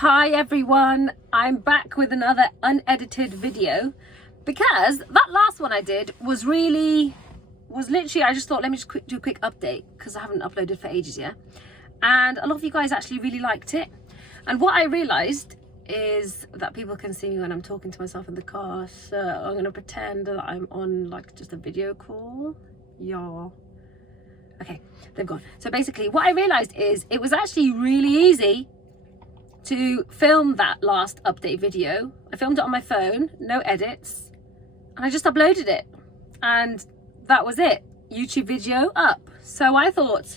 Hi everyone, I'm back with another unedited video because that last one I did was literally, I just thought let me just do a quick update because I haven't uploaded for ages yet, and a lot of you guys actually really liked it. And what I realized is that people can see me when I'm talking to myself in the car, so I'm gonna pretend that I'm on like just a video call. Yeah, okay, they've gone. So basically what I realized is it was actually really easy to film that last update video. I filmed it on my phone, no edits, and I just uploaded it, and that was it. YouTube video up. So I thought,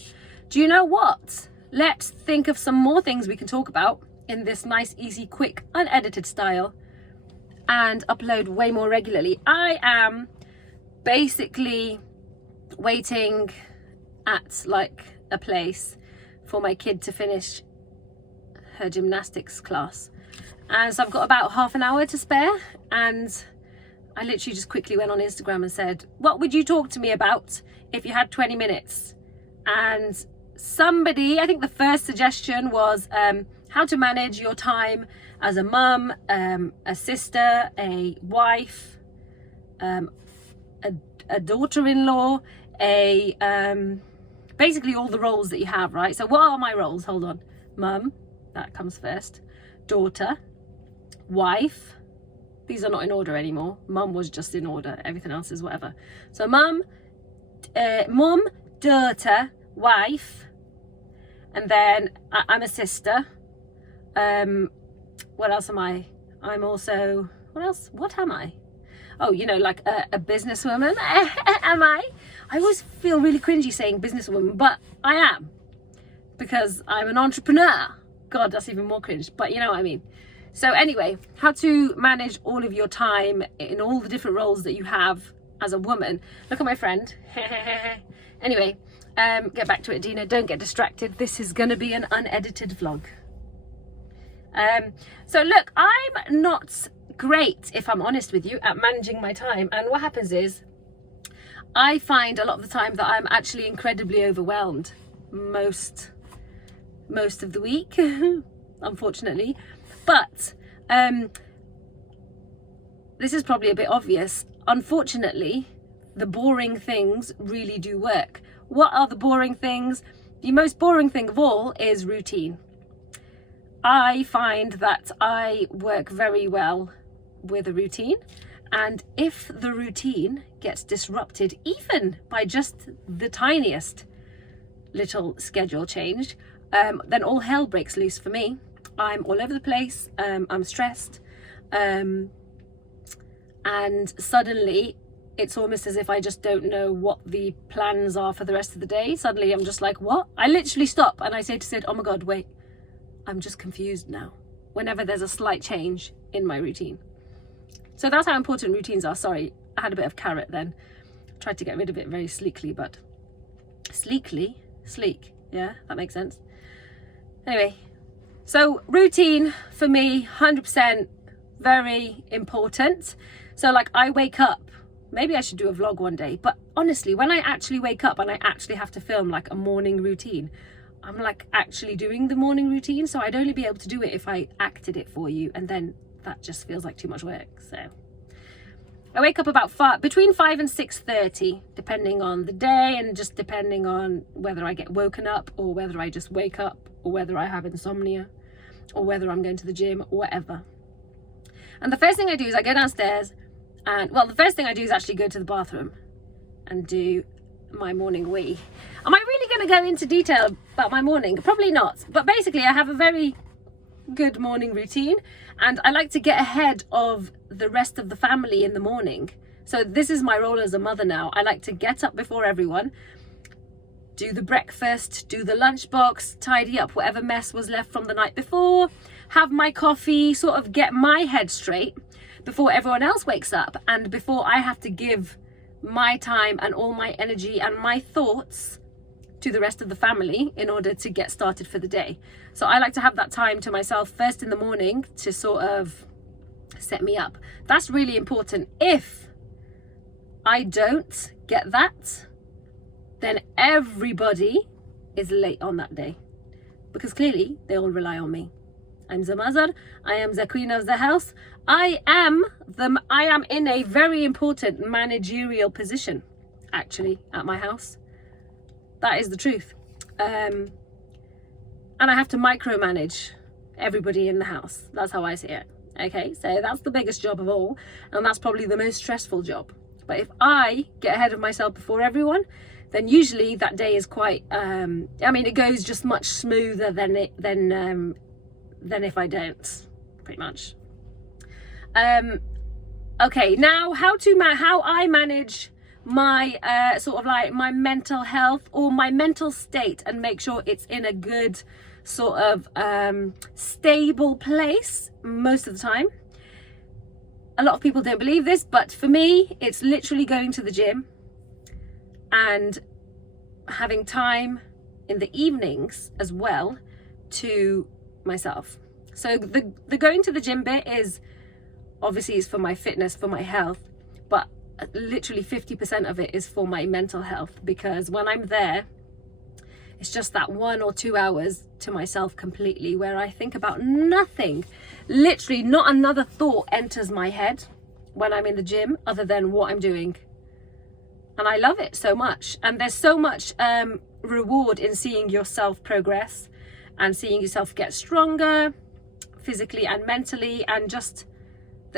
do you know what? Let's think of some more things we can talk about in this nice, easy, quick, unedited style and upload way more regularly. I am basically waiting at like a place for my kid to finish her gymnastics class, and so I've got about half an hour to spare, and I literally just quickly went on Instagram and said, what would you talk to me about if you had 20 minutes? And somebody, I think the first suggestion was how to manage your time as a mum, a sister, a wife, a daughter-in-law, basically all the roles that you have, right? So what are my roles? Hold on. Mum, that comes first. Daughter, wife. These are not in order anymore. Mum was just in order. Everything else is whatever. So mum, daughter, wife, and then I'm a sister. What else am I? I'm also, what else? What am I? Oh, you know, like a businesswoman. Am I? I always feel really cringy saying businesswoman, but I am, because I'm an entrepreneur. God, that's even more cringe, but you know what I mean. So anyway, how to manage all of your time in all the different roles that you have as a woman. Look at my friend. Anyway, get back to it, Dina. Don't get distracted. This is going to be an unedited vlog. So look, I'm not great, if I'm honest with you, at managing my time. And what happens is I find a lot of the time that I'm actually incredibly overwhelmed most of the week, unfortunately. But this is probably a bit obvious. Unfortunately, the boring things really do work. What are the boring things? The most boring thing of all is routine. I find that I work very well with a routine, and if the routine gets disrupted even by just the tiniest little schedule change, then all hell breaks loose for me. I'm all over the place, I'm stressed, and suddenly it's almost as if I just don't know what the plans are for the rest of the day. Suddenly I'm just like, what? I literally stop and I say to Sid, oh my God, wait, I'm just confused now, whenever there's a slight change in my routine. So that's how important routines are. Sorry, I had a bit of carrot then. Tried to get rid of it very sleekly, but sleek, yeah, that makes sense. Anyway, so routine for me, 100% very important. So like I wake up, maybe I should do a vlog one day, but honestly, when I actually wake up and I actually have to film like a morning routine, I'm like actually doing the morning routine. So I'd only be able to do it if I acted it for you, and then that just feels like too much work. So I wake up about between 5 and 6:30, depending on the day and just depending on whether I get woken up or whether I just wake up or whether I have insomnia or whether I'm going to the gym or whatever. And the first thing I do is I go downstairs, and well, the first thing I do is actually go to the bathroom and do my morning wee. Am I really going to go into detail about my morning? Probably not. But basically I have a very good morning routine, and I like to get ahead of the rest of the family in the morning. So this is my role as a mother now. I like to get up before everyone, do the breakfast, do the lunchbox, tidy up whatever mess was left from the night before, have my coffee, sort of get my head straight before everyone else wakes up and before I have to give my time and all my energy and my thoughts to the rest of the family in order to get started for the day. So I like to have that time to myself first in the morning to sort of set me up. That's really important. If I don't get that, then everybody is late on that day, because clearly they all rely on me. I'm the mother. I am the queen of the house. I am in a very important managerial position, actually, at my house. That is the truth. And I have to micromanage everybody in the house. That's how I see it. Okay, so that's the biggest job of all, and that's probably the most stressful job. But if I get ahead of myself before everyone, then usually that day is quite it goes just much smoother than if I don't, pretty much. Okay, now how I manage my sort of like my mental health or my mental state and make sure it's in a good sort of stable place most of the time. A lot of people don't believe this, but for me, it's literally going to the gym and having time in the evenings as well to myself. So the going to the gym bit is obviously is for my fitness, for my health, but literally 50% of it is for my mental health, because when I'm there, it's just that 1 or 2 hours to myself completely where I think about nothing. Literally not another thought enters my head when I'm in the gym other than what I'm doing. And I love it so much. And there's so much reward in seeing yourself progress and seeing yourself get stronger physically and mentally, and just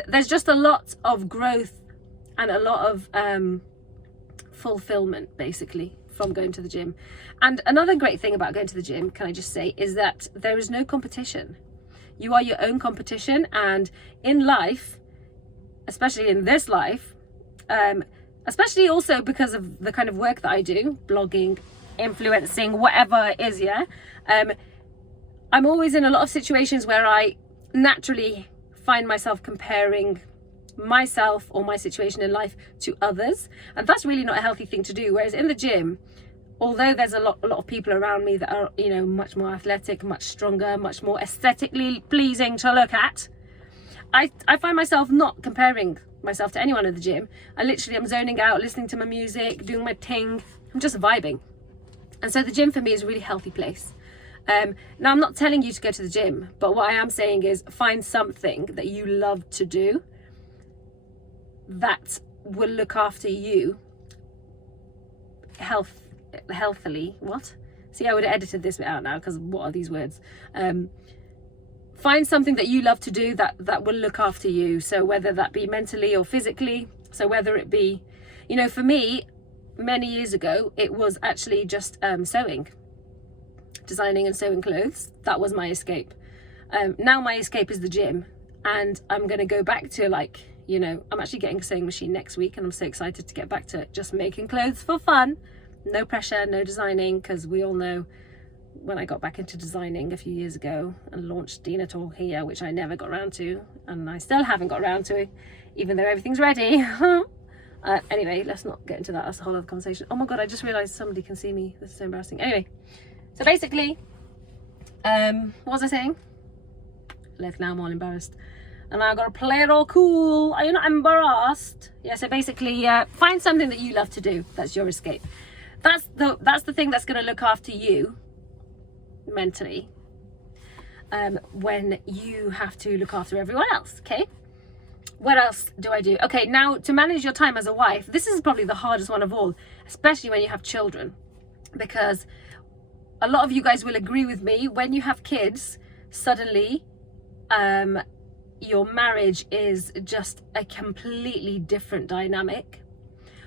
there's just a lot of growth and a lot of fulfillment basically from going to the gym. And another great thing about going to the gym, can I just say, is that there is no competition. You are your own competition. And in life, especially in this life, especially also because of the kind of work that I do, blogging, influencing, whatever it is, yeah, I'm always in a lot of situations where I naturally find myself comparing myself or my situation in life to others, and that's really not a healthy thing to do. Whereas in the gym, although there's a lot of people around me that are, you know, much more athletic, much stronger, much more aesthetically pleasing to look at, I find myself not comparing myself to anyone in the gym. I literally am zoning out, listening to my music, doing my thing. I'm just vibing. And so the gym for me is a really healthy place. Now I'm not telling you to go to the gym, but what I am saying is find something that you love to do that will look after you healthily. What? See, I would have edited this bit out now, because what are these words? Find something that you love to do that will look after you. So whether that be mentally or physically. So whether it be, you know, for me, many years ago, it was actually just sewing, designing and sewing clothes. That was my escape. Now my escape is the gym, and I'm going to go back to, like, you know, I'm actually getting a sewing machine next week, and I'm so excited to get back to just making clothes for fun. No pressure, no designing, because we all know when I got back into designing a few years ago and launched Dina Talk here, which I never got around to, and I still haven't got around to, even though everything's ready. Anyway, let's not get into that. That's a whole other conversation. Oh my god, I just realised somebody can see me. This is so embarrassing. Anyway, so basically, what was I saying? Look, now I'm all embarrassed. And I gotta play it all cool. Are you not embarrassed? Yeah, so basically, find something that you love to do. That's your escape. That's the thing that's gonna look after you mentally when you have to look after everyone else, okay? What else do I do? Okay, now to manage your time as a wife, this is probably the hardest one of all, especially when you have children, because a lot of you guys will agree with me, when you have kids, suddenly your marriage is just a completely different dynamic,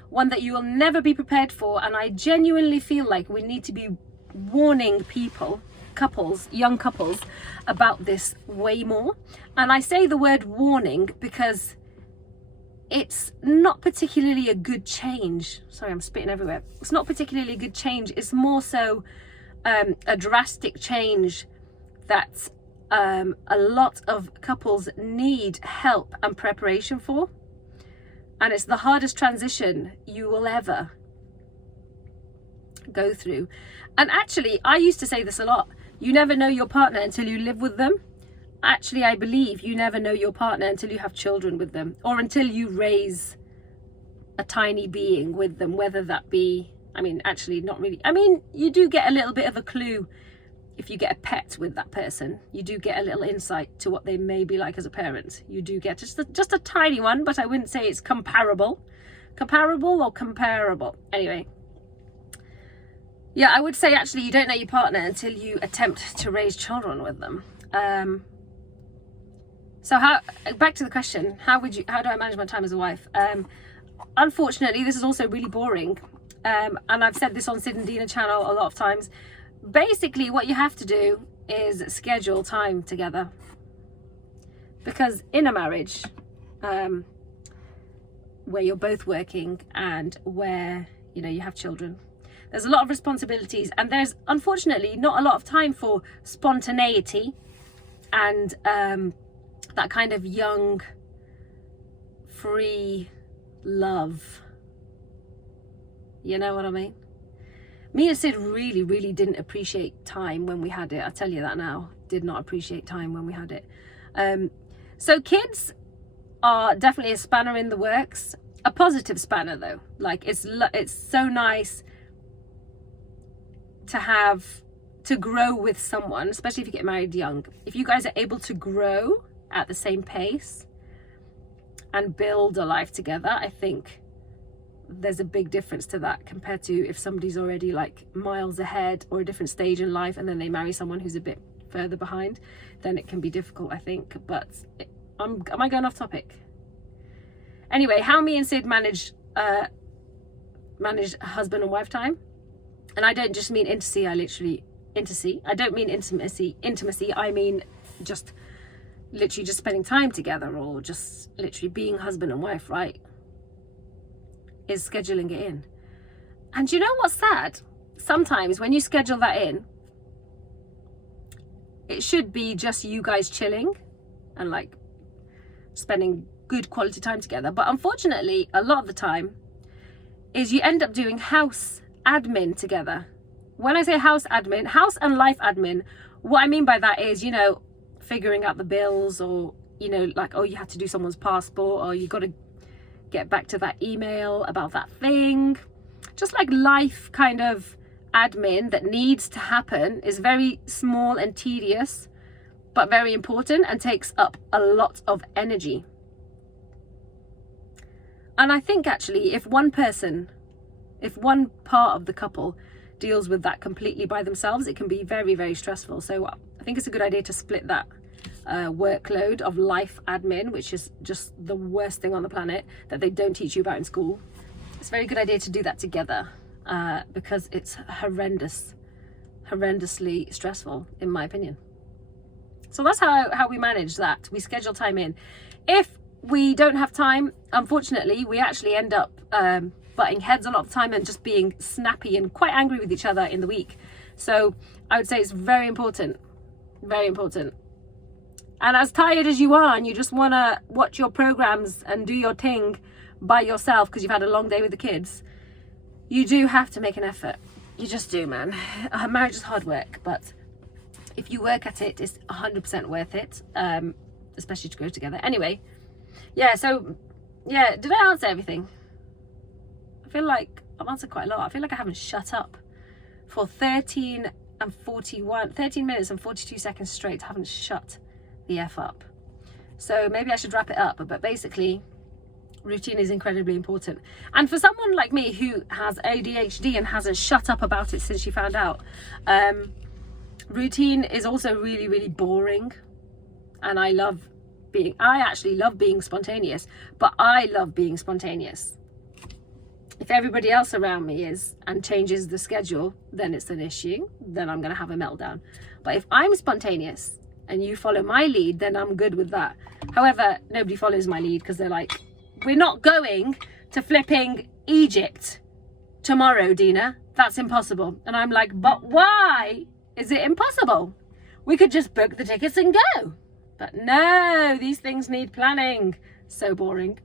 one that you will never be prepared for. And I genuinely feel like we need to be warning people, couples, young couples, about this way more. And I say the word warning because it's not particularly a good change. Sorry, I'm spitting everywhere. It's not particularly a good change. It's more so a drastic change that a lot of couples need help and preparation for. And it's the hardest transition you will ever go through. And actually, I used to say this a lot. You never know your partner until you live with them. Actually, I believe you never know your partner until you have children with them, or until you raise a tiny being with them, whether that be, I mean, actually not really. I mean, you do get a little bit of a clue if you get a pet with that person, you do get a little insight to what they may be like as a parent. You do get just a tiny one, but I wouldn't say it's comparable. Comparable or comparable? Anyway. Yeah, I would say actually you don't know your partner until you attempt to raise children with them. So back to the question, how do I manage my time as a wife? Unfortunately, this is also really boring. And I've said this on Sid and Dina channel a lot of times. Basically, what you have to do is schedule time together. Because in a marriage, where you're both working and where, you know, you have children, there's a lot of responsibilities, and there's unfortunately not a lot of time for spontaneity and that kind of young, free love. You know what I mean? Me and Sid really, really didn't appreciate time when we had it. I tell you that now. Did not appreciate time when we had it. So kids are definitely a spanner in the works. A positive spanner though. Like it's so nice to grow with someone, especially if you get married young. If you guys are able to grow at the same pace and build a life together, I think there's a big difference to that compared to if somebody's already like miles ahead or a different stage in life and then they marry someone who's a bit further behind. Then it can be difficult, I think. But am I going off topic? Anyway, how me and Sid manage husband and wife time. And I don't just mean intimacy, I don't mean intimacy, I mean just literally just spending time together, or just literally being husband and wife, right? Is scheduling it in. And you know what's sad? Sometimes when you schedule that in, it should be just you guys chilling and like spending good quality time together. But unfortunately, a lot of the time is you end up doing house admin together. When I say house admin, house and life admin, what I mean by that is, you know, figuring out the bills, or, you know, like, oh, you have to do someone's passport, or you got to get back to that email about that thing. Just like life kind of admin that needs to happen is very small and tedious, but very important and takes up a lot of energy. And I think actually if one part of the couple deals with that completely by themselves, it can be very, very stressful. So I think it's a good idea to split that workload of life admin, which is just the worst thing on the planet that they don't teach you about in school. It's a very good idea to do that together because it's horrendously stressful, in my opinion. So that's how we manage that. We schedule time in. If we don't have time, unfortunately, we actually end up butting heads a lot of the time and just being snappy and quite angry with each other in the week. So I would say it's very important, very important. And as tired as you are and you just want to watch your programs and do your thing by yourself because you've had a long day with the kids, you do have to make an effort. You just do, man. Marriage is hard work, but if you work at it, it's 100% worth it, especially to go together. Anyway, yeah, so, yeah, did I answer everything? I feel like I've answered quite a lot. I feel like I haven't shut up for 13 minutes and 42 seconds straight. I haven't shut the F up. So maybe I should wrap it up. But basically, routine is incredibly important. And for someone like me who has ADHD and hasn't shut up about it since she found out, routine is also really, really boring. And I actually love being spontaneous, but I love being spontaneous. If everybody else around me is and changes the schedule, then it's an issue. Then I'm going to have a meltdown. But if I'm spontaneous and you follow my lead, then I'm good with that. However, nobody follows my lead because they're like, we're not going to flipping Egypt tomorrow, Dina. That's impossible. And I'm like, but why is it impossible? We could just book the tickets and go. But no, these things need planning. So boring.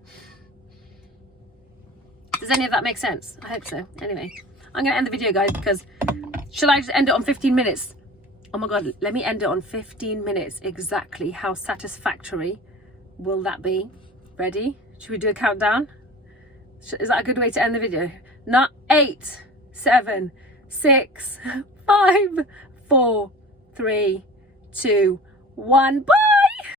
Does any of that make sense? I hope so. Anyway, I'm going to end the video, guys, because shall I just end it on 15 minutes? Oh my God, let me end it on 15 minutes exactly. How satisfactory will that be? Ready? Should we do a countdown? Is that a good way to end the video? Not 8, 7, 6, 5, 4, 3, 2, 1. Bye!